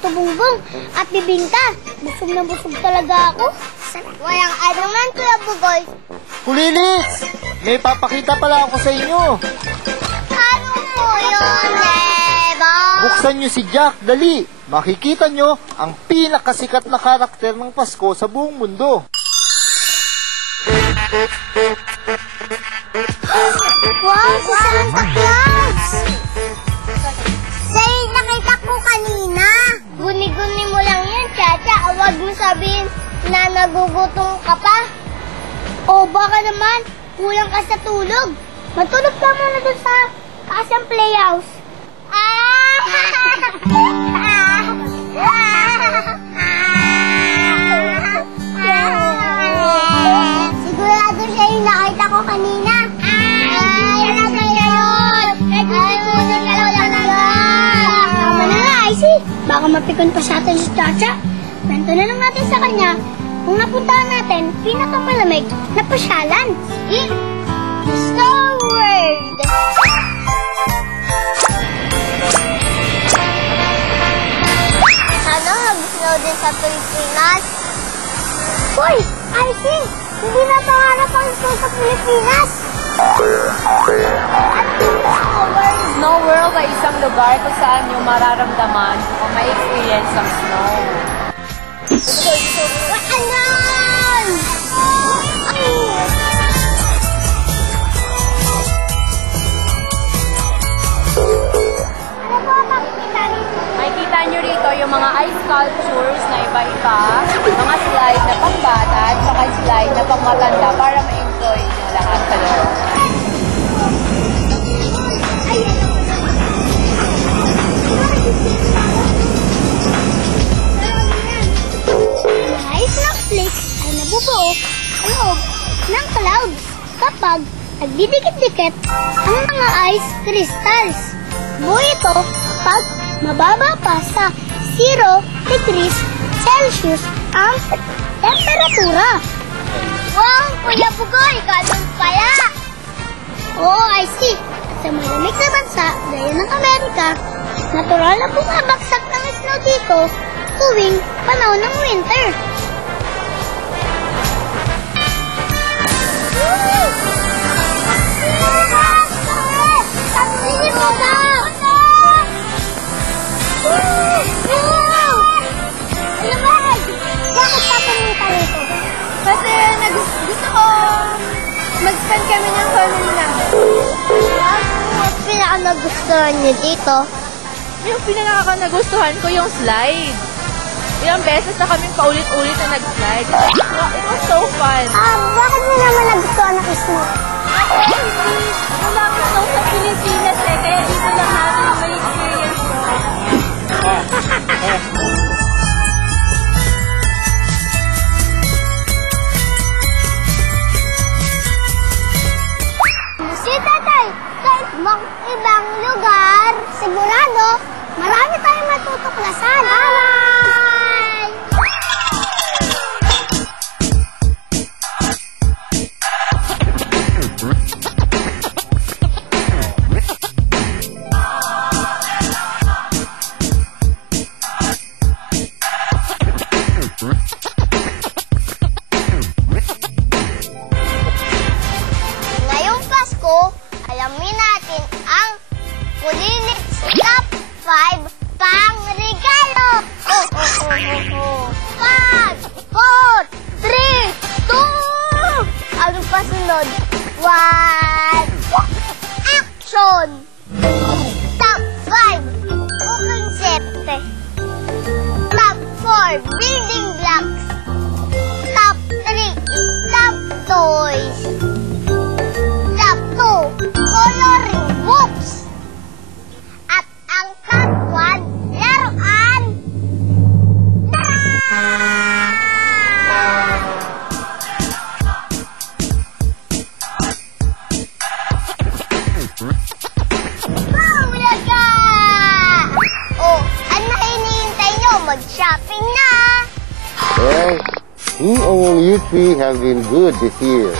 to, Bongbong. At bibingka. Busog na busog talaga ako. Walang anuman, Kuya Bugoy. Kulilis! May papakita pala ako sa inyo. Ano po yun, Neba? Buksan nyo si Jack, dali. Makikita nyo ang pinakasikat na karakter ng Pasko sa buong mundo. Wow, si Santa Claus! Say, nakita ko kanina. Guni-guni mo lang yan, Chacha. Huwag mo sabihin na nagugutom ka pa. O baka naman, kulang ka sa tulog. Matulog ka muna dun sa taas ng playhouse. Sigurado siya yung nakita ko kanina. Yan na yun! Nagkukunin ka lang talaga! Tama na nga, Icy. Baka mapikon pa sa atin si Chacha. Kwento na lang natin sa kanya kung napuntahan natin pinakamalamig na pasyalan. Star World! Sana mag-snow din sa Pilipinas. Uy! Icy! Hindi na pangarap ang snow sa Pilipinas! Snow World ay isang lugar kung saan nyo mararamdaman o ma-experience ang snow. Anan! Ano po ang makikita rito? Makikita nyo rito yung mga ice sculptures na iba-iba, mga slide na pangbata at saka slide na pangmatanda para ma-enjoy nyo lahat sa loob. Ice snowflakes ay nabubuo sa loob ng clouds kapag nagdidikit-dikit ang mga ice crystals. Buo ito kapag mababa pa sa 0 degrees Celsius ang temperatura. Wow, Kuya Bugoy, ganun pala! Oo, I see. Sa malamig na bansa, gaya ng Amerika, natural na bumabagsak ng snow dito tuwing panahon ng winter. Bakit papunta rito? Kasi gusto ko mag-spend kami ng family namin. Ang pinaka-nagustuhan niyo dito? Yung pinaka-nagustuhan ko yung slide. Ilang beses na kami paulit-ulit na nag-slide. It was so fun. Bakit mo naman nagustuhan ng snow? Wala akong snow sa Pilipinas eh, kaya dito lang natin may experience ko. Si Tatay, kahit ibang lugar, sigurado, marami tayong matutuklasan. Bye! Ngayong Pasko, alamin natin ang Kulinits Top 5 pang-regalo! 5, 4, 3, 2! Ano pa sunod? 1, action! Top 5, konsepte. Top 4, building blocks. Top 3, top toys. Top 2, coloring books. At ang top 1, laruan. Bulaga! Oh, ano hinihintay nyo? Mag-shopping na! Well, me and you three have been good this year.